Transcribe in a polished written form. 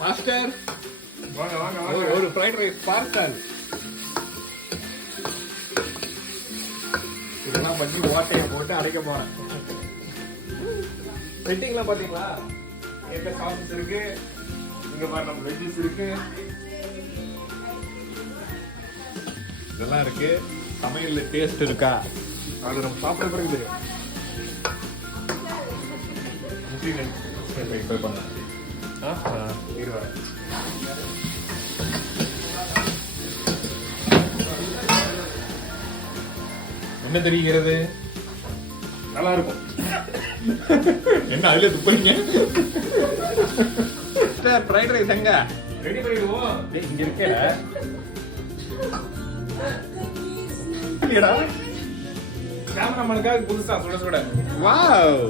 Master வாங்க வாங்க வாங்க. ஒரு ஃப்ரைட் ரைஸ் பார்சல். இதெல்லாம் பண்ணி ஓட்டையை போட்டு அடைக்க போறேன். செட்டிங்லாம் பாத்தீங்களா? எந்த சாசஸ் இருக்கு, இங்க பாரு நம்ம வெஜ்ஜஸ் இருக்கு, இதெல்லாம் இருக்கு. சமையல்ல டேஸ்ட் இருக்கா அது நம்ம சாப்பிட பிறகு தெரியும். போய் பண்ண இருவாரு என்ன தெரிகிறது? நல்லா இருக்கும். என்ன அதுல துப்பீங்க? சார் ஃப்ரைட் ரைஸ் எங்க ரெடி பண்ணிடுவோம். இங்க இருக்கேடா. கேமராமேனுக்காக புதுசா சுட சுட. வாவ்